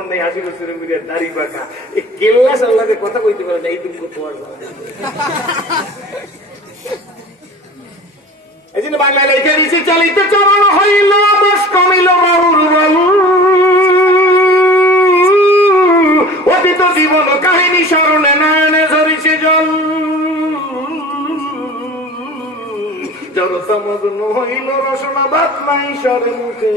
খবর নেই, 80 বছরের মিডিয়ার দাড়ি পাকা, এই কেল্লা সাল্লাকে কথা কইতে পারে না, এই দুঃখ তোমার। এই জন্য বাংলায় লেখে দিয়েছে, চালিত চরণ হইল দোষ কমিল বাহুর বাহু, অতীত জীবন কাহিনী স্মরণে নয়নে ঝরিছে জল, জড়তামগ্ন হইল রসনা বাত নাই স্বরে মুখে,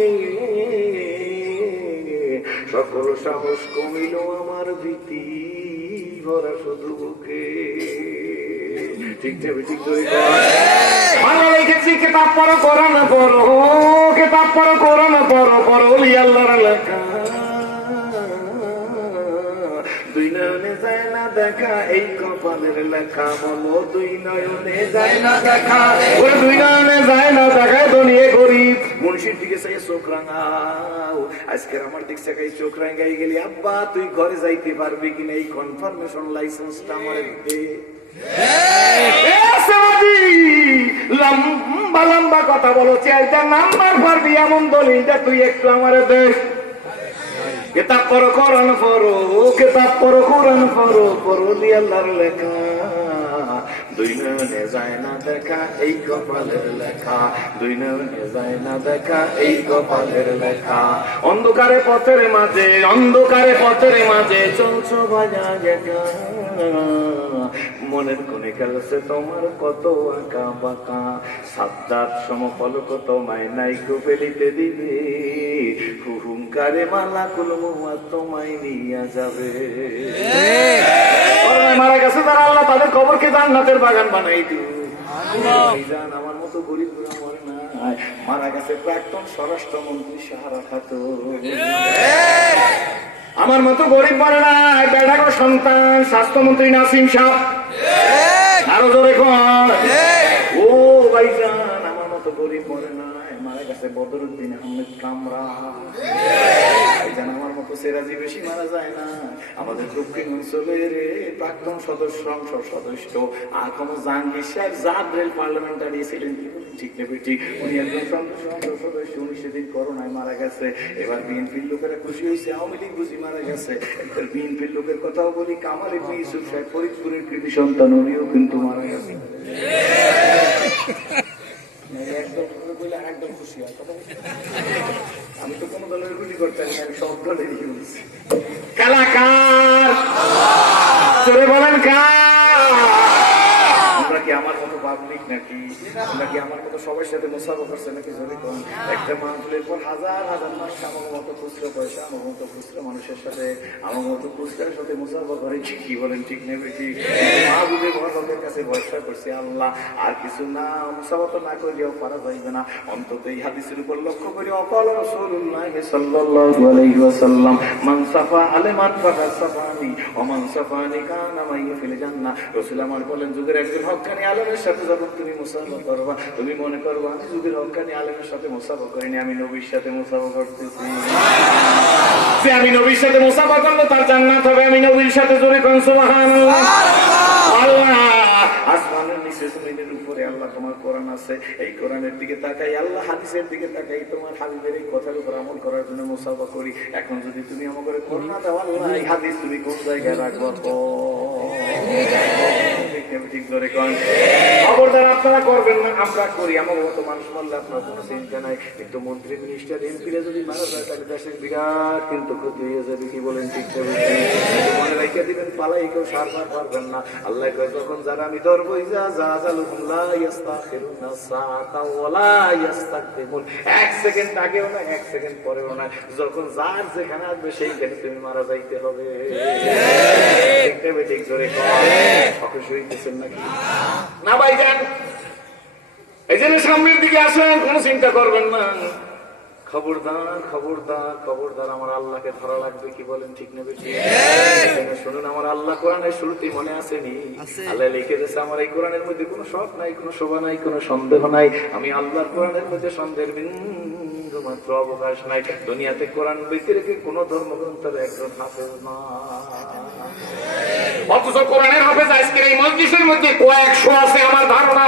সকল সাহস কমিল আমার ভীতি ভরা শুধু বুকে। ঠিক যাবে, ঠিক করে ভালো লিখেছি, কেতাব পড়ো কোরআন পড়ো, কেতাব পড়ো কোরআন পড়ো, পড়ো ওলি আল্লাহর লেখা, দুই নয়নে যায় না দেখা এই কপালের লেখা, বলো দুই নয়নে যায় না দেখা, ওরে দুই নয়নে যায় না দেখা, দুনিয়া গরিব মুন্সির দিকে চাই চোখ রাঙাও, আজকের আমার দিক চাকাই চোখ রাঙাই গেলি, আব্বা তুই ঘরে যাইতে পারবি কিনা, এই কনফার্মেশন লাইসেন্সটা আমার দে। লম্বা লম্বা কথা বলো, চাইটা নাম্বার পারবি এমন দলিলটা তুই একটু আমার দে। কেতাব পড়ো কোরআন পড়ো, কেতাব পড়ো কোরআন পড়ো, পড়ো আল্লাহর লেখা, দুই নয়নে যায় না দেখা এই কপালের লেখা, দুই নয়নে যায় না দেখা এই কপালের লেখা, অন্ধকারে পথের মাঝে, অন্ধকারে পথের মাঝে চলছো বাজা একা, মনের কোণে খেলছে তোমার কত আঁকা বাঁকা, সাদ্দাত সমফলক তোমায় নাইকো ফেলিতে দিবে, হুহুঙ্কারে মালা কুলমুয়া তোমায় নিয়ে যাবে। মারা গেছে তারা, আল্লাহ তাদের কবরকে জান্নাতের বাগান বানাই দিও। আমার মতো গরিব মরে না, মারা গেছে প্রাক্তন স্বরাষ্ট্রমন্ত্রী সাহারা খাতুন, আমার মতো গরিব মরে না, বেড়াগো সন্তান স্বাস্থ্যমন্ত্রী নাসিম সাহেব, আরো জোরে কর ও ভাইজান, আমার মতো গরিব মরে না, মারা গেছে বদরুদ্দিন আহমেদ কামরা, ভাইজান আমার মতো সেরাজি বেশি মারা যায় না, আমাদের দক্ষিণ অঞ্চলের প্রাক্তন সংসদ সদস্য আহম জাহাঙ্গীর সাহেব জাবরেল পার্লামেন্টারি ছিলেন, ঠিক নেবে ঠিক, উনি একজন সংসদ সদস্য, উনি সেদিন করোনায় মারা গেছে। এবার বিএনপির লোকেরা খুশি হয়েছে, আওয়ামী লীগ বুঝি মারা গেছে, একবার বিএনপির লোকের কথাও বলি, কামাল ইবনে ইউসুফ সাহেব ফরিদপুরের কৃতি সন্তান, উনিও কিন্তু মারা গেছে। একদম বলে একদম খুশি হয়, আমি তো কোনো দলের খুশি করতাম না, আমি সব দলেরই বলছি। কালাকার চলে বলেন আমরা কি আমার মতো পাবলিক নাকি? আমরা কি আমার মতো সবার সাথে মুসাফা করছে নাকি? যদি একটা মাহফিলের পর হাজার হাজার মাস আমার মতো খুচরো পয়সা, আমার মতো খুচরো মানুষের সাথে, আমার মতো খুচরার সাথে মুসাফা করে, কি বলেন ঠিক নেবে ঠিক? মাহবুবের ভগবানের কাছে ভরসা করছি, আল্লাহ আর কিছু না, মুসাফা তো না করলেও পারা যাইবে না, অন্তত এই হাদিসের উপর লক্ষ্য করি, অকাল রাসূলুল্লাহ সাল্লাল্লাহু আলাইহি ওয়াসাল্লাম, মান সাফা আলামান ফাকাদ সাফানি ওয়া মান সাফানি কানা মাইয়া ফিল জান্নাহ। রাসূল আমার বলেন, যুগের একজন হক্কানি আলেমের সাথে যখন তুমি মুসাফা করবা, তুমি মনে করবা আমি যুগের হক্কানি আলেমের সাথে মুসাফা করিনি, আমি নবীর সাথে মুসাফা করতেছি। যে আমি নবীর সাথে মুসাফা করবো তার জান্নাত হবে, আমি নবীর সাথে জোরে কোন সুবহানাল্লাহ। আল্লাহ আসমানের নিচে জমিনের উপরে আল্লাহ তোমার কোরআন আছে, এই কোরআনের দিকে তাকাই, আল্লাহ হাদিসের দিকে তাকাই, তোমার হাবিবের এই কথার উপর আমল করার জন্য মুসাফা করি। এখন যদি তুমি আমাকে করোনা দাও আল্লাহ, এই হাদিস তুমি কোন জায়গায় রাখবো? খবরদার আপনারা করবেন না, আমরা করি, আমার মতো মানুষ মারলে আপনার কোনো চিন্তা নাই, কিন্তু মন্ত্রী মিনিস্টার এমপিরা যদি মারা যায় তাহলে দেশের বিরাট কিন্তু ক্ষতি হয়ে যাবে, কি বলেন ঠিক মনে রেখে দিবেন, পালাই কেউ সারবার পারবেন না। আল্লাহ কয়, যখন যারা আমি ধরবো এক সেকেন্ড আগেও না এক সেকেন্ড পরেও না, যখন যার যেখানে আসবে সেইখানে তুমি মারা যাইতে হবে। ঠিক জোরে না ভাইজান, এই জন্য সামনের দিকে আসেন, কোন চিন্তা করবেন না। খবরদার খবরদার খবরদার, আমার আল্লাহকে ধরা লাগবে, কি বলেন ঠিক নেবে? শুনুন, আমার আল্লাহ কোরআনের শুরুতেই মনে আসেনি, আল্লাহ লিখে দিয়েছে আমার এই কোরআনের মধ্যে কোনো শখ নাই, কোনো শোভা নাই, কোনো সন্দেহ নাই, আমি আল্লাহর কোরআনের মধ্যে সন্দেহের বিন্দু মাত্র অবকাশ নাই। দুনিয়াতে কোরআন ব্যতিরেকে কোন ধর্মগ্রন্থের একজন হাফেজ না, অথচ কোরআনের হাফেজ আজকের এই মজলিসের মধ্যে কয়েকশো আছে আমার ধারণা।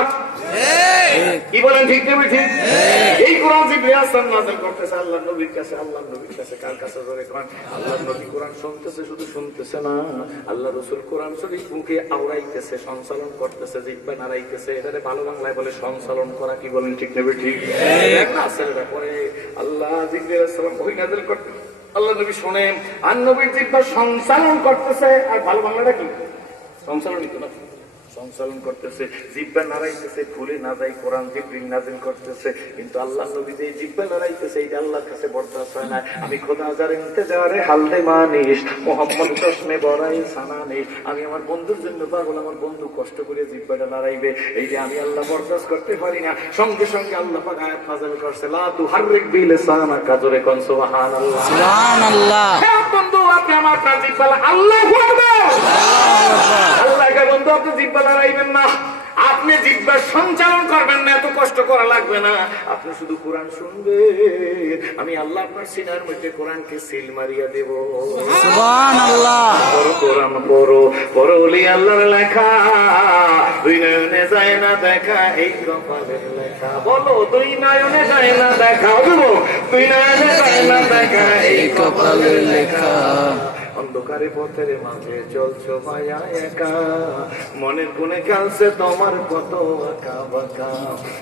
কি বলেন, ঠিক নেবে ঠিক? এই কোরআন জিবরিল আসমান নাযিল করতেছে আল্লাহর নবীর কাছে। আল্লাহর নবীর কাছে কার কাছে? জোরে কোরআন। আল্লাহর নবী কোরআন শুনতেছে, শুধু শুনতেছে না, আল্লাহ রাসূল কোরআন শরীফ মুখে আওড়াইতেছে, সঞ্চালন করতেছে, জিহ্বা নাড়াইতেছে। এটারে ভালো বাংলায় বলে সঞ্চালন করা। কি বলেন, ঠিক নেবে ঠিক? পরে আল্লাহ জিবরিল আলাইহিস সালাম ওহী নাযিল করতে আল্লাহ নবী শোনেন, আর নবীর জিহ্বা সঞ্চালন করতেছে। আর ভালো বাংলাটা কি? সঞ্চালনই তো না, সঞ্চালন করতেছে, জিহ্বা নাড়াইতেছে, ভুলে না যায় কোরআন জিবরিল নাযিল করতেছে। কিন্তু আল্লাহ নবী যে জিহ্বা নাড়াইতেছে এটা আল্লাহর কাছে বরদাস্ত হয় না। আমি খোদা যার ইন্তজারে হালদে মানিস, মোহাম্মদ চশমে বড়াই সানানিস। আমি আমার বন্ধুর জন্য পাগল, আমার বন্ধু কষ্ট করে জিহ্বাটা নাড়াইবে, এই যে আমি আল্লাহ বরদাস্ত করতে পারি না। সঙ্গে সঙ্গে আল্লাহ পাক আয়াত নাযিল করছে, লা তুহাররিক বিলিসানাকা, জোরে কোন সুবহানাল্লাহ। সুবহানাল্লাহ। হ্যাঁ বন্ধু, আপনি আমার জিহ্বা আল্লাহু আকবার, আল্লাহকে বন্ধু আপনি জিহ্বা নাড়াইবেন না, আপনি জিহ্বা সঞ্চালন করবেন না, এত কষ্ট করা লাগবে না, আপনি শুধু কোরআন শুনবেন। আমি আল্লাহ আপনার সিনার মধ্যে কোরআনকে সিল মারিয়া দেব। সুবহানাল্লাহ। কোরআন পড়ো, পড়লি আল্লাহর লেখা, দুই নয়নে যায় না দেখা, এই কপালের লেখা। বলো, দুই নয়নে যায় না দেখা, দুই নয়নে যায় না দেখা, এই কপালের লেখা। অন্ধকারে পথের মাঝে চলছো মায়া একা, মনের গুণে কালছে তোমার কত আঁকা বাঁকা।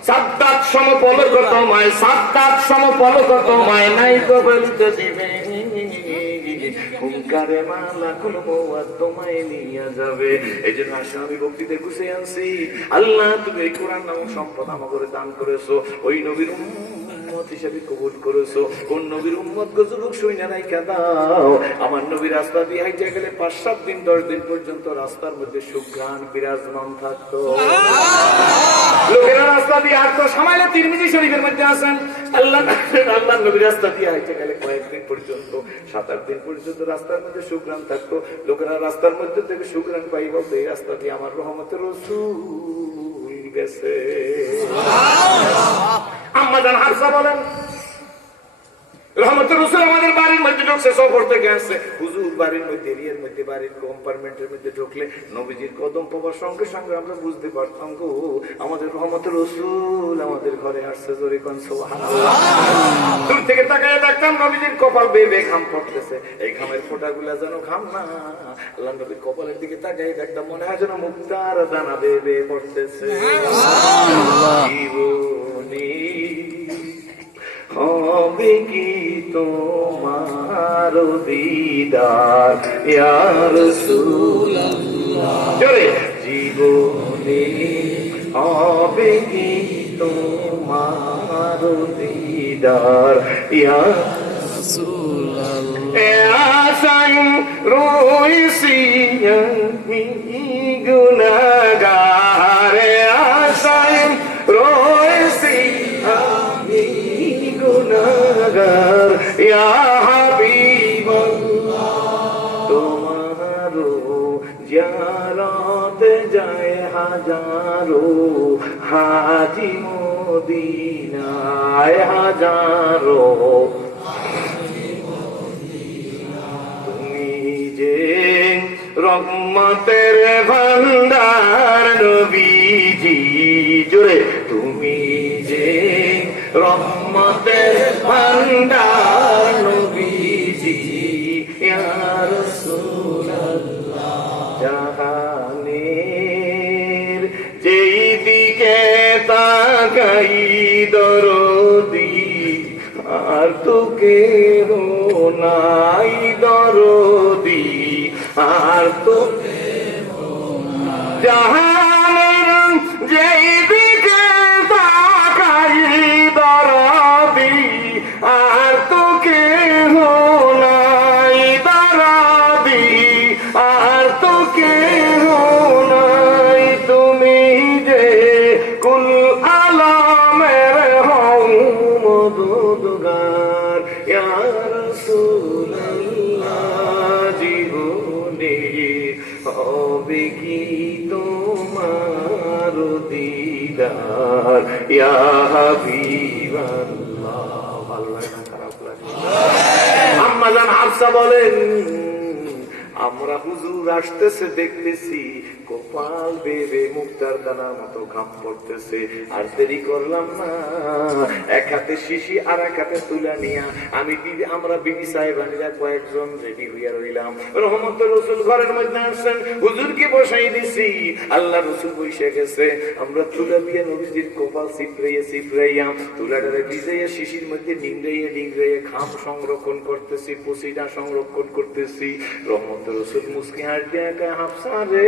সাত সম পলক তোমায়, সাত সম পলক তোমায় নাই তো বলতে দিবে, হুঙ্কারে মালা কোন মৌয়া তোমায় নিয়ে যাবে। এই জন্য আসলে আমি বক্তিতে ঘুষে আনছি, আল্লাহ তুমি এই কোরআন নামক সম্পদ আমাকে দান করেছো, ওই নবীর উম্মত হিসেবে কবুল করেছো। কোন নবীর উম্মত যুবক সৈন্য রাইখা দাও। আমার নবী রাস্তা দিয়ে হাইটে গেলে 5-7 দিন 10 দিন পর্যন্ত রাস্তার মধ্যে সুঘ্রাণ বিরাজমান থাকতো। লোকেরা রাস্তা দিয়ে হাঁটতো, সামাইলে তিরমিজি শরীফের মধ্যে আসেন, আল্লাহ নবী রাস্তা দিয়ে হাইটে গেলে কয়েকদিন পর্যন্ত, 7-8 দিন পর্যন্ত রাস্তার মধ্যে সুঘ্রাণ থাকতো। লোকেরা রাস্তার মধ্যে থেকে সুঘ্রাণ পাই বলতে এই রাস্তা দিয়ে আমার রহমতের রাসূল গেছে। আম্মা জান হাফসা বলেন, রহমতের রাসূল আমাদের বাড়ির মধ্যে ঢুকছে, সফর থেকে আসছে। হুজুর বাড়ির মধ্যে, এরিয়ার মধ্যে, বাড়ির কম্পার্টমেন্টের মধ্যে ঢুকলে নবীজির কদম পাওয়ার সঙ্গে সঙ্গে আমরা বুঝতে পারতাম গো আমাদের রহমতের রাসূল আমাদের ঘরে আসছে। জোরে কোন সুবহানাল্লাহ। দূর থেকে তাকায় দেখতাম নবীজির কপাল বেয়ে বেয়ে ঘাম পড়তেছে। এই ঘামের ফোঁটাগুলা যেন ঘাম না, আল্লাহ নবীর কপালের দিকে তাকায় দেখতাম মনে হয় যেন মুক্তার দানা বেয়ে বেয়ে পড়তেছে। জীবনী হবে কি তোমার দিদার ইয়া রাসূলুল্লাহ, জোরে। জীবনে হবে কি তোমার দিদার ইয়া রাসূলুল্লাহ। আসাই রইছি আমি গুনাহগার, আসাই রইছি আমি গুনাহগার ইয়া হাবিবাল্লাহ। তোমারো জিয়ারতে যায় হাজারো হাজি মদিনায়, হাজারো। তুমি যে রহমতের ভান্ডার নবীজি, জোরে। তুমি যে রহমতের ভান্ডার নবীজি ইয়া রাসূলুল্লাহ। জাহানের যেই দিকে তাকাই দরদি, আর তো কেহ নাই দরদি, আর তো জাহানের যেই দিকে তাকাই দরদি, আর তো কেহ নাই দরদি, আর তো কেহ নাই। তুমি যে কুল আলমের হও মদদগার ইয়া রাসূলুল্লাহ। জীবনে হবে কি তোমার দিদার ইয়া হাবিবাল্লাহ। বলেন আমরা হুজুর আসতেছে দেখতেছি কপাল বেবে মুক্তার দানার মতো ঘাম পড়তেছে, আর দেরি করলাম না, এক হাতে শিশি আর এক হাতে তুলা নিয়া আমরা বিবি সাহেবানিরা কয়েকজন রেডি হইয়া রইলাম। রহমত রসুল ঘরের মধ্যে আসছেন, হুজুরকে বসাই দিছি, আল্লাহ রসুল বসে গেছে। আমরা তুলা দিয়ে নবীজির কপাল সিপড়াইয়া তুলাটারে ভিজাইয়া শিশির মধ্যে ডিংরাইয়া ঘাম সংরক্ষণ করতেছি, পসিটা সংরক্ষণ করতেছি। রহমত রসুল মুসকি হাত দিয়া কয়, হাফসা রে,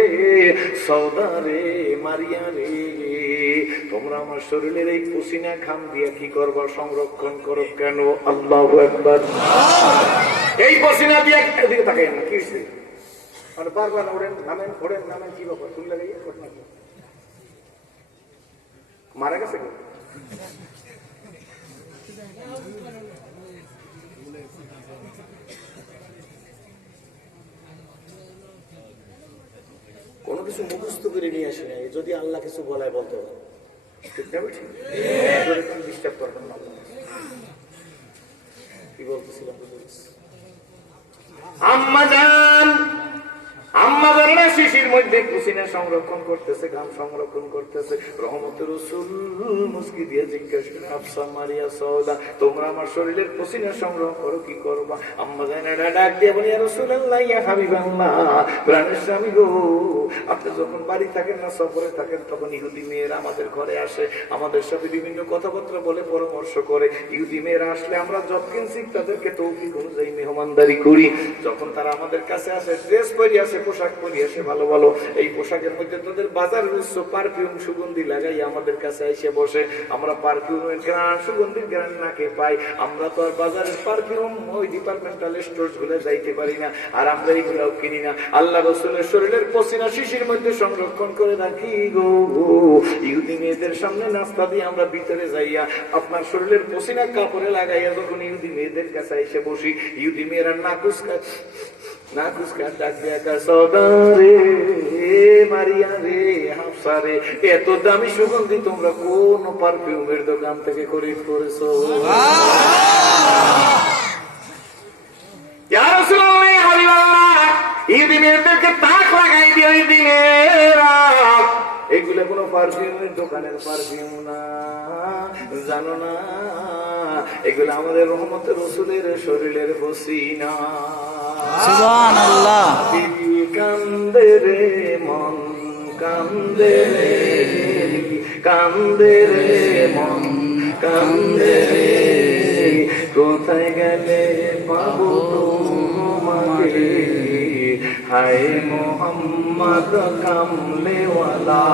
সওদা রে, মারিয়া রে, তোমরা আমার শরীরের এই পসিনা ঘাম দিয়া কি করবা? সংরক্ষণ করো কেন? আল্লাহু আকবার। এই পসিনা দিয়া এদিকে তাকাই না, কি হয়েছে? মানে বারবার ওড়েন নামেন কি ব্যাপার? তুই লাগাইয়া ঘটনা কি? মারা গেছে কেন? কোনো কিছু মুখস্থ করে নিয়ে আসে নাই, যদি আল্লাহ কিছু বলায় বলতে পারে, ঠিক না? ডিস্টার্ব করবেন না। কি বলতেছিলাম? আম্মা জান শিশির মধ্যে কুসিনা সংরক্ষণ করতেছে, ঘাম সংরক্ষণ করতেছে। রহমত রসুল মুস্কি দিয়ে জিজ্ঞাসা করে, হাফসা, মারিয়া, সওদা, তোমরা আমার শরীরের কুসিনা সংগ্রহ করো, কি করবা? আম্মা জান ডাক দিয়ে বলি, ইয়া রাসূলুল্লাহ, ইয়া হাবিবাল্লাহ, প্রাণের স্বামী গো, আপনি যখন বাড়ি থাকেন না, সফরে থাকেন, তখন ইহুদি মেয়েরা আমাদের ঘরে আসে, আমাদের সাথে বিভিন্ন কথাবার্তা বলে, পরামর্শ করে। ইহুদি মেয়েরা আসলে আমরা যৎকিঞ্চিত তাদেরকে তৌফিক অনুযায়ী মেহমানদারি করি। যখন তারা আমাদের কাছে আসে, ড্রেস পরি আসে, পোশাক পরি আসে ভালো ভালো, এই পোশাকের মধ্যে তাদের বাজারের উৎস পারফিউম সুগন্ধি লাগাই আমাদের কাছে এসে বসে। আমরা পারফিউমের গ্রান, সুগন্ধির গ্রান নাকে পাই। আমরা তো আর বাজারের পারফিউম ওই ডিপার্টমেন্টাল স্টোর গুলো যাইতে পারি না, আর আমরা এইগুলাও কিনি না। আল্লাহ রাসূলের শরীরের পসিনা শিশির মধ্যে সংরক্ষণ করে রাখি গো। ইহুদি মেয়েদের সামনে নাস্তা দিয়ে আমরা ভিতরে যাইয়া আপনার শরীরের পসিনা কাপড়ে লাগাইয়া যখন ইহুদি মেয়েদের কাছে এসে বসি, ইহুদি মেয়েরা এত দামি সুগন্ধি তোমরা কোন পারফিউমের দোকান থেকে খরিদ করেছো? ইহুদি মেয়েদেরকে তাক লাগাই দিয়ে এগুলো কোন পারফিউমের দোকানের পারফিউম না, জানো না? এগুলো আমাদের রহমত রসুলের শরীরের পসিনা। সুবহানাল্লাহ। কান্দে রে মন, কান্দে রে, কান্দে রে মন, কান্দে রে, কোথায় গেলে পাবো তোমাকে? হায় মোহাম্মদ কামলেওয়ালা,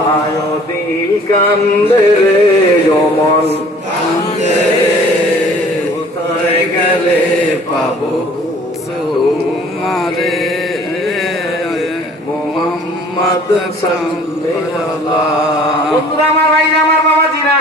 দিল কান্দে রে মন, কান্দে রে, কোথায় গেলে পাবো তোমারে? মোহাম্মদ সাল্লাল্লাহু আলাইহি আমার বাবাজিরা,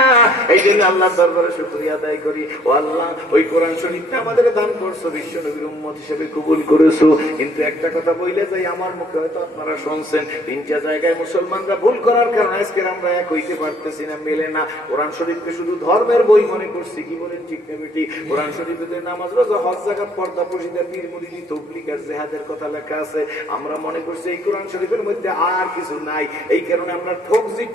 এই জন্য আল্লাহর দরবারে শুকরিয়া আদায় করি। ও আল্লাহ, ওই কোরআন শরীফটা আমাদের দান করছো, বিশ্ব নবীর উম্মত হিসেবে কবুল করেছো। কিন্তু একটা কথা বইলে যাই, আমার মুখে হয়তো আপনারা শুনছেন, তিনটা জায়গায় মুসলমানরা ভুল করার কারণে আজকে আমরা এক হইতে পারতেছি না, মেলে না। কোরআন শরীফকে শুধু ধর্মের বই মনে করছি, কি বলেন? ঠিক না বেটি? কোরআন শরীফে নামাজ, রোজা, হজ, যাকাত, পর্দা, প্রশিদা, পীর মুরিদি, তাবলীগ আর জিহাদের কথা লেখা আছে। আমরা মনে করছি এই কোরআন শরীফের মধ্যে আর কিছু নাই, এই কারণে আমরা ঠকতেছি,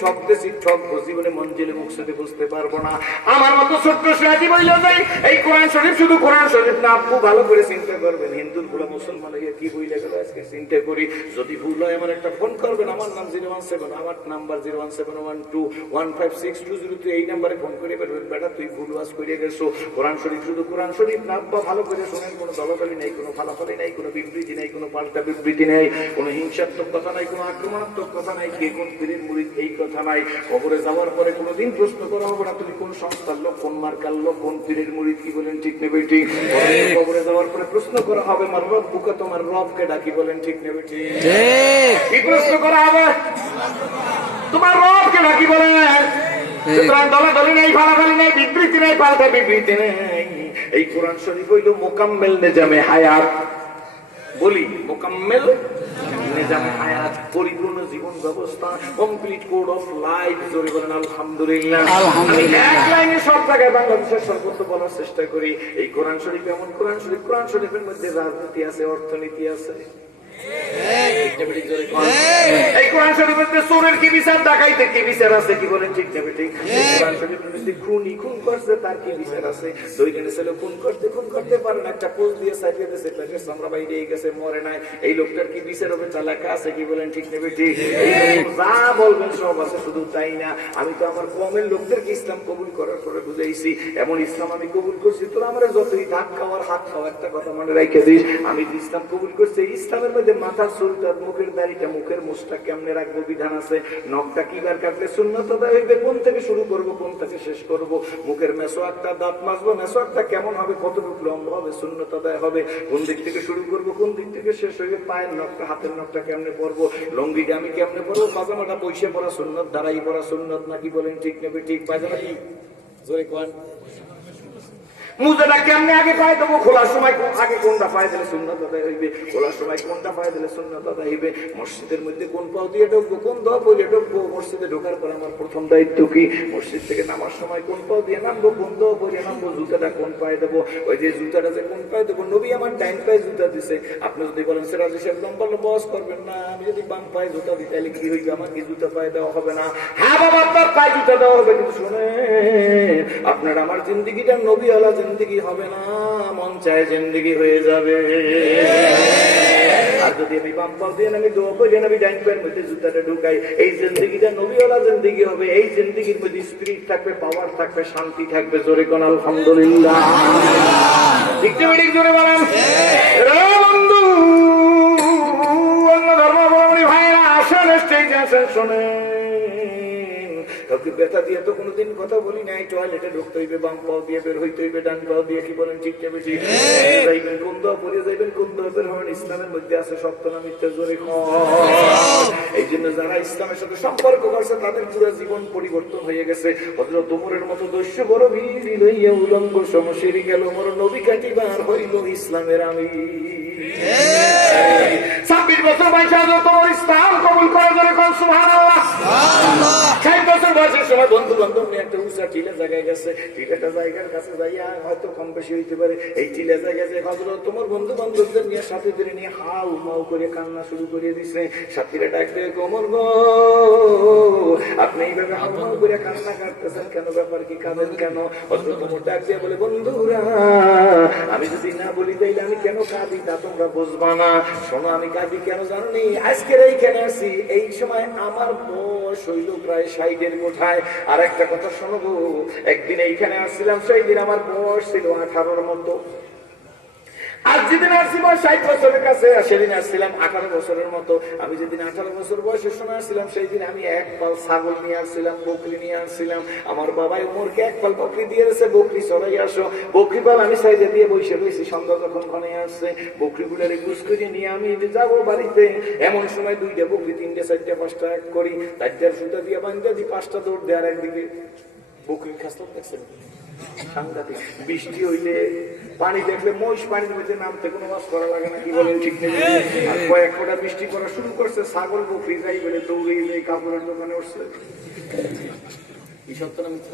জীবনে মঞ্জিলে মুকসদে বুঝতে পারবো না। আমার মতো ছোট্ট সাহাবী বইল যাই, এই কোরআন শরীফ শুধু কোরআন শরীফ না, আপু ভালো করে চিন্তা করবেন। হিন্দুর গুলো মুসলমান হয়ে কি বইলে গেল আজকে চিন্তা করি। যদি ভুল হয় আমার একটা ফোন করবেন, আমার নাম 017, আমার নাম্বার 01712156202, এই নাম্বারে ফোন করে বলবেন, বেটা তুই ভুল ওয়াজ করে গেছো। কোরআন শরীফ শুধু কোরআন শরীফ না, আব্বা ভালো করে শোনেন, কোনো দলদলি নেই, কোনো ফালাফালি নেই, কোনো বিবৃতি নেই, কোনো পাল্টা বিবৃতি নেই, কোনো হিংসাত্মক কথা নাই, কোনো আক্রমণাত্মক কথা নাই, কে কোন পীরের মুরিদ এই কথা নাই। কবরে যাওয়ার পরে কোনোদিন প্রশ্ন করা হবে না তুমি কোন সংস্থার লোক, কোন মার্কার লোক, কোন পীরের মুরিদ, কি বলেন? ঠিক নেবে ঠিক? কবরে যাওয়ার পরে প্রশ্ন করা হবে, আমার রব বুকা, তোমার রবকে ডাকি, বলেন? ঠিক নেবে ঠিক? কি প্রশ্ন করা হবে? তোমার রবকে ডাকি, বলেন? সুতরাং দলাদলি নেই, ফালাফালি নেই, বিবৃতি নেই, পাল্টা বিবৃতি নেই। এই কোরআন শরীফ হইল মোকাম্মেল নিজামে হায়াত। বলি মোকাম্মেল নিজামে হায়াত, পরিপূর্ণ জীবন ব্যবস্থা, কমপ্লিট কোড অফ লাইফ। জোরে বলেন আলহামদুলিল্লাহ। আমি এক লাইনে সব জায়গায় বাংলাদেশের সর্বত্র বলার চেষ্টা করি, এই কোরআন শরীফ এমন কোরআন শরীফ, কোরআন শরীফের মধ্যে রাজনীতি আছে, অর্থনীতি আছে। এই কোরআন শরীফের মধ্যে চোরের কি বিচার, ডাকাইতের কি বিচার আছে, কি বলেন ঠিক না ঠিক? কোরআন শরীফের মধ্যে খুনি খুন করছে তার কি বিচার আছে? দুই দিনে ছেলে খুন করতে পারে না, একটা পোস্ট দিয়ে সাইডে দিয়েছে, পেটের চামড়া বাইরে গেছে, মরে নাই, এই লোকটার কি বিচার হবে? চালাকা আছে, কি বলেন ঠিক না ঠিক? যা বলবেন সব আছে, শুধু তাই না, আমি তো আমার কমের লোকদেরকে ইসলাম কবুল করার পরে বুঝাইছি, এমন ইসলাম আমি কবুল করছি, তোরা আমার যতই ধাক খাওয়ার হাত খাওয়া, একটা কথা মনে রাখে দিস, আমি ইসলাম কবুল করছি, ইসলামের মধ্যে মাথার চুলটা, মুখের দাড়িটা, মুখের মুখটা কেমনে রাখবো বিধান আছে, নখটা কিবার কাটলে সুন্নত আদায় হইবে, কোন থেকে শুরু করব, কোন থেকে শেষ করব, মুখের মেসোয়াকটা, দাঁত মাজবো, মেসোয়াকটা কেমন হবে, কতটুকু লম্বা হবে, সুন্নত আদায় হবে, কোন দিক থেকে শুরু করব, কোন দিক থেকে শেষ হইবে, পায়ের নখটা, হাতের নখটা কেমনে পরবো, লঙ্গিটা আমি কেমনে পরবো, পাজামাটা পয়সা পরা সুন্নত, দাঁড়াই পরা সুন্নত, নাকি বলেন ঠিক নেবে ঠিক? পায়জামা কি জোরে কোন মুজাটা কেমনে আগে পায়ে দেবো, খোলার সময় আগে কোনটা পায়ে দিলে সুন্নত আদায় হইবে, খোলার সময় কোনটা পায়ে দিলে সুন্নত আদায় হইবে, মসজিদের মধ্যে কোন পাও দিয়ে ঢুকবো, কোন দোয়া বলে ঢুকবো, মসজিদে ঢোকার পর আমার প্রথম দায়িত্ব কি, মসজিদ থেকে নামার সময় কোন পাও দিয়ে নামবো, কোন দোয়া বলে নামবো, জুতাটা কোন পায়ে দেবো, ওই যে জুতাটা যে কোন পায়ে দেবো, নবী আমার ডাইন পায়ে জুতা দিছে, আপনি যদি বলেন সিরাজ হিসেবে লম্বা লম্বা ওয়াজ করবেন না, আমি যদি বাম পায়ে জুতা দিই তাহলে কি হইবে, আমার কি জুতা পায়ে দেওয়া হবে না? হ্যাঁ বাবা, আপনার পায়ে জুতা দেওয়া হবে, কিন্তু শুনে আপনার আমার জিন্দিগিটা নবী আলা জিন্দিগি হবে না, মন চায় জিন্দিগি হয়ে যাবে। আর যদি আমি বাম পাও দিয়ে আমি দোয়া করি, আমি ডাইন পায়ের মধ্যে জুতাটা ঢুকাই, এই জিন্দিগিটা নবীওয়ালা জিন্দিগি হবে, এই জিন্দিগির মধ্যে স্পিরিট থাকবে, পাওয়ার থাকবে, শান্তি থাকবে। জোরে কোন আলহামদুলিল্লাহ। দেখতে বেড়ে জোরে বলেন বন্ধু, অন্য ধর্মাবলম্বী ভাইয়েরা আসেন, স্টেজে আসেন, শোনেন, কাউকে ব্যথা দিয়ে তো কোনোদিন কথা বলি নাই, টয়লেটে ঢুকতে হইবে বাম পাও দিয়ে, বের হইতে হইবে ডান পাও দিয়ে, কি বলেন ঠিক না বেশি? যাইবেন কোন দোয়া পড়ে যাইবেন, কোন দোয়া বের হবেন, ইসলামের মধ্যে আছে সত্য না মিথ্যা? জোরে এই জন্য যারা ইসলামের সাথে সম্পর্ক করছে তাদের পুরো জীবন পরিবর্তন হয়ে গেছে। হযরত ওমরের মতো দস্যু বড় বীর লইয়া উলঙ্গ সমশিরি গেল, মোর নবী কাটিবার হইল ইসলামের আমি। 26 বছর বয়সে তোমার ইসলাম কবুল করে, ধরে কোন সুবহানাল্লাহ। 60 বছর বয়সের সময় বন্ধু বান্ধব নিয়ে একটা উঁচা টিলা জায়গায় গেছে, টিলাটা জায়গার কাছে যাইয়া হয়তো কম বেশি হইতে পারে, এই টিলা জায়গায় যে হযরত তোমার বন্ধু বান্ধবদের নিয়ে সাথীদের নিয়ে হাউ মাউ করে কান্না শুরু করে দিছে। সাথীরা ডাক দিয়ে, ওমর গো, আপনি এইভাবে হাউ মাউ করে কান্না কাটতেছেন কেন, ব্যাপার কি, কাঁদেন কেন? হযরত ওমর ডাক দিয়ে বলে, বন্ধুরা, আমি যদি না বলি তাইলে আমি কেন কাঁদি তা তোমরা বুঝবা না। শোনো, আমি কাঁদি কেন জানো নি? আজকের এইখানে আছি, এই সময় আমার বয়স হইল প্রায় 60-এর কোঠায়। আর একটা কথা শোনো গো, একদিন এইখানে আসছিলাম, সেই দিন আমার বয়স ছিল 18-র মতো। আর যেদিন আসছি 60 বছরের কাছে, সেদিন আসছিলাম 18 বছরের মতো। আমি যেদিন 18 বছর বয়সের সময় আসছিলাম, সেই দিন আমি এক পাল ছাগল নিয়ে আসছিলাম, বকরি নিয়ে আসছিলাম। আমার বাবাই ওমরকে এক পাল বকরি দিয়ে এসে, বকরি চড়াই আসো। বকরি পাল আমি সাইডে দিয়ে বসে রয়েছি, সন্ধ্যা যখন ঘনে আসছে, বকরিগুলার গুছ করে নিয়ে আমি যাবো বাড়িতে। এমন সময় 2টা বকরি, 3টে, 4টে, 5টা এক করি, 4টার সুতা দিয়ে বান্ধা দিই, 5টা দৌড় দেয়। আর একদিকে বকরির খাসলত দেখছেন সাংঘাতিক, বৃষ্টি হইলে পানি দেখলে মহিষ পানির মধ্যে নামতে কোনো মাছ করা লাগে না, কি বলেন ঠিক নেই? আর কয়েক ফোঁটা বৃষ্টি করা শুরু করছে, ছাগল বকরি যাই বলে দৌড়ে যাই কাপড়ের দোকানে উঠছে। কি সত্য না মিথ্যা?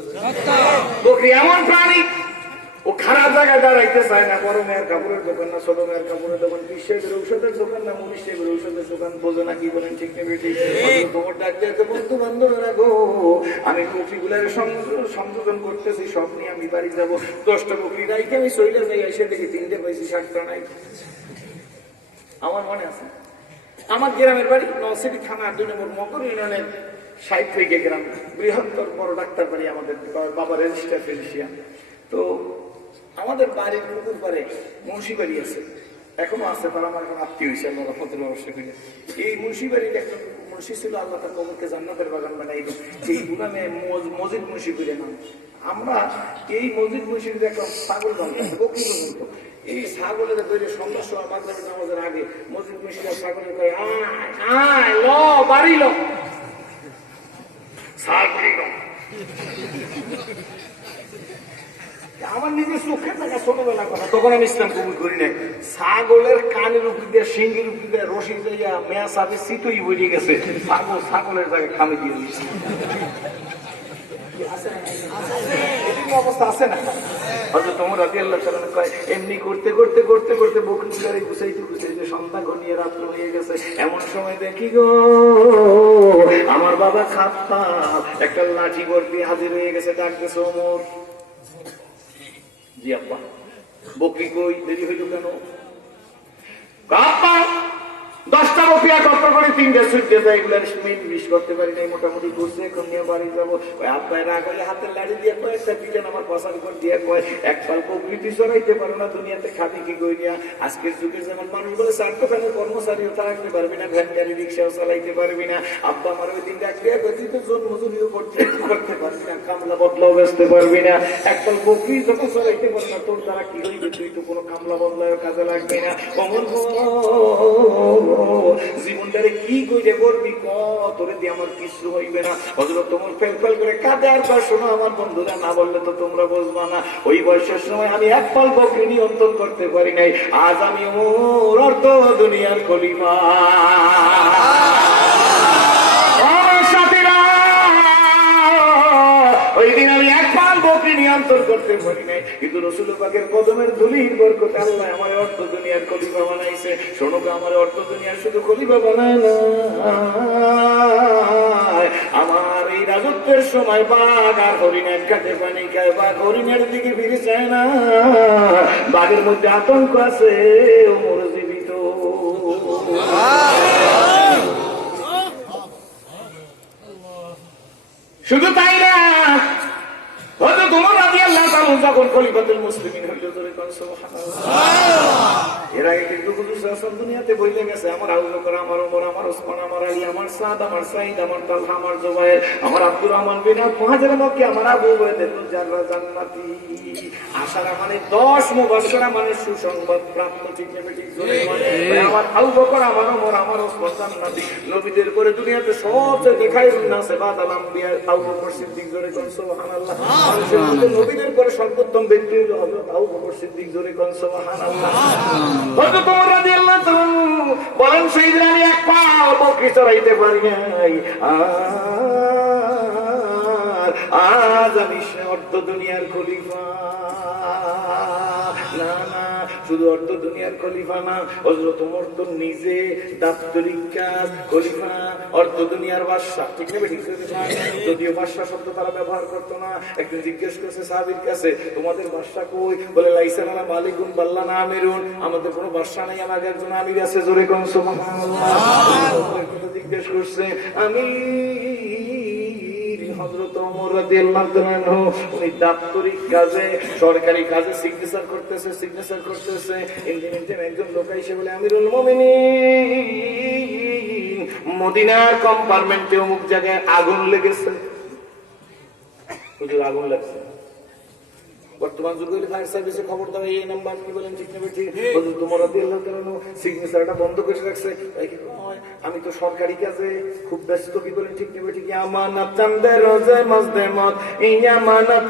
বকরি এমন প্রাণী, ও খারাপ জায়গায় দাঁড়াইতে চায় না। বড় মেয়ের কাপড়ের দোকান না, ছোট মেয়ের কাপড়ের দোকান, বিশ্বের ঔষধের দোকান না, মনীষের ঔষধের দোকান, বোঝে না, কি বলেন ঠিক নেই? তোমার ডাক দিয়ে বন্ধু বান্ধবরা গো, আমি বকরিগুলার সংযোজন করতেছি, সব নিয়ে আমি বাড়ি যাবো। 10টা বকরি রাইকে আমি চলে যাই, এসে দেখি 3টে পাইছি, 60টা নাই। আমার মনে আছে, আমার গ্রামের বাড়ি নলছিটি থানা 2 নম্বর মকর ইউনিয়নের 60 থেকে গ্রাম, বৃহত্তর বড় ডাক্তার বাড়ি আমাদের, বাবা রেজিস্টার ফিজিশিয়ান। তো আমাদের বাড়ির পুকুর পারে মুন্সি বাড়ি আছে, এখনো আছে, তারা আমার এখন আত্মীয় হয়েছে, আল্লাহ রহমতের ব্যবস্থা করে। এই মুন্সি বাড়ির একটা মুন্সি ছিল, আল্লাহ তার কবরকে জান্নাতের বাগান বানাইল, এই গুলামে মসজিদ মুন্সি করে নাম। আমরা এই মসজিদ মুন্সির একটা ছাগল বানতাম, বকরি বানতো। এই ছাগলের ধরে সন্ধ্যার সময় মাগরিবের নামাজের আগে মসজিদ মুন্সিরা ছাগলের কয়, আয় ল বাড়ি ল, ছাগল। আমার নিজের চোখের টাকা ছোটবেলা কথা, তখন আমি ইসলাম কবুল করি নাই। ছাগলের কানের উপর দিয়ে দিয়ে সিঙ্গির উপরে রশি যাইয়া মেয়া সাপে চিতই বইয়ে গেছে, ছাগলের জায়গায় খামে দিয়ে দিচ্ছে। অবস্থা আছে না? হয়তো তোমার রাদিয়াল্লাহু তাআলা কয় এমনি করতে করতে করতে করতে বকরিগুলারে গুছাইতে গুছাইতে সন্ধ্যা ঘনিয়ে রাত্র হয়ে গেছে। এমন সময় দেখি গো আমার বাবা খাত্তাব একটা লাঠি ভর্তি হাজির হয়ে গেছে। ডাকতেছে ওমর। জি আব্বা। বকরি কই? দেরি হইল কেন? আব্বা 10টা বকরি একত্র করে 3টে ছুটতে যায়, এগুলার মিশ করতে পারি নাই, মোটামুটি করছে, এখন নিয়ে বাড়ি যাবো। আব্বা রাগ হলে হাতের লাড়ি দিয়ে কয়েকটা দিলেন আমার পছার উপর দিয়ে কয় এক পাল প্রকৃতি সরাইতে পারো না, দুনিয়াতে খাবি কি করিয়া? আজকের যুগে যেমন মানুষ বলে চারটাখানের কর্মচারীও থাকতে পারবি না, ভ্যান গাড়ি রিক্সাও চালাইতে পারবি না। আব্বা আমার ওই দিন ডাক দিয়ে তুই তো জন্মজুরিও করতে পারবি না, কামলা বদলাও বেচতে পারবি না, এক পাল প্রকৃতি যখন চালাইতে পারবি না তোর দ্বারা কি হইবে? তুই তো কোনো কামলা বদলায় কাজে লাগবে না। অমন জীবনটারে কি কইরে করবি তোরে দিয়ে আমার কিছু হইবে না। হযরত ওমর ফেল ফেল করে কাঁদে আর কয় শোনো আমার বন্ধুরা, না বললে তো তোমরা বুঝবা না। ওই বয়সের সময় আমি এক পাল বকরি নিয়ন্ত্রণ করতে পারি নাই, আজ আমি ওমর অর্ধ দুনিয়ার খলিফা। ওই দিন আমি এক পাল বকরি নিয়ন্ত্রণ করতে পারি নাই, কিন্তু রাসূল পাকের কদমের ধুলির বরকতে আল্লাহ আমার অর্ধ দুনিয়ার খলিফা বানাইছে। শোনো আমার অর্ধ দুনিয়ার শুধু খলিফা বানায় না, আমার এই রাজত্বের সময় বাঘ আর হরিণের কাছে পানি খায়, বাঘ হরিণের দিকে ফিরে যায় না, বাঘের মধ্যে আতঙ্ক আছে, ওমর জীবিত। শুধু তাই না, হয়তো তোমার রাদিয়াল্লাহু তাআলা যখন খলিফাতুল মুসলিমিন হইল, এর আগে কিন্তু হুজুর সাল্লাল্লাহু আলাইহি ওয়াসাল্লাম দুনিয়াতে বইলে গেছে আমার আবু বকর, আমার ওমর, আমার ওসমান, আমার আলী, আমার সাদ, আমার সাঈদ, আমার তালহা, আমার জুবায়ের, আমার আব্দুর রহমান বিন আওফ, মুহাজির মক্কি, আমার আবু উবাইদা জাররা জান্নাতি। আশারা মানে 10 মুবাশশিরা মানে সুসংবাদ প্রাপ্ত। ঠিক না ঠিক? জোরে মানে আমার আবু বকর, আমার ওমর, আমার ওসমান জান্নাতি। নবীদের পরে দুনিয়াতে সবচেয়ে দেখাইরুন নাসে বাদাল আম্বিয়া আবু বকর সিদ্দিক। জোরে কোন সুবহানাল্লাহ। মানুষের মধ্যে নবীদের পরে সর্বোত্তম ব্যক্তি হলো হযরত আবু বকর সিদ্দিক। জোরে কোন সুবহানাল্লাহ। হযরত ওমর রাদিয়াল্লাহু তাআলা বলেন সাইয়েদনা আমি এক পাল বকরি চড়াইতে পারি নাই, আজ আমি অর্ধ দুনিয়ার খলিফা। না না, শুধু অর্ধ দুনিয়ার খলিফা না, হযরত ওমর তো নিজে দাপ্তরিক কাজ খলিফা, অর্ধ দুনিয়ার বাদশা। ঠিক না ঠিক? যদিও বাদশা শব্দ তারা ব্যবহার করতো না। একদিন জিজ্ঞেস করছে সাহাবীর কাছে, তোমাদের বাদশা কই? বলে লাইসা লানা মালিকুন বাল্লা না আমিরুন, আমাদের কোনো বাদশা নাই, আমাদের একজন আমির আছে। জোরে কোন সুবহানাল্লাহ। জিজ্ঞেস করছে আমি হযরত ওমর রাদিয়াল্লাহু তাআলা উনি দাপ্তরিক কাজে, সরকারি কাজে সিগনেচার করতেছে। একজন লোক এসে বলে আমিরুল মুমিনিন মদিনার কম্পার্টমেন্টে অমুক জায়গায় আগুন লেগেছে। হুজুর আগুন লাগছে। বর্তমান যুগে ফায়ার সার্ভিসে খবর দেওয়া এই নাম্বার। কি বলেন ঠিক না ঠিক? হুজুর ওমর রাদিয়াল্লাহু তাআলা সিগনেচারটা বন্ধ করে রাখছে। আমি তো সরকারি কাজে খুব ব্যস্ত। কি বলেন ঠিক না ঠিক? আমানত চান্দে রোজে মজদে মত, এই আমানত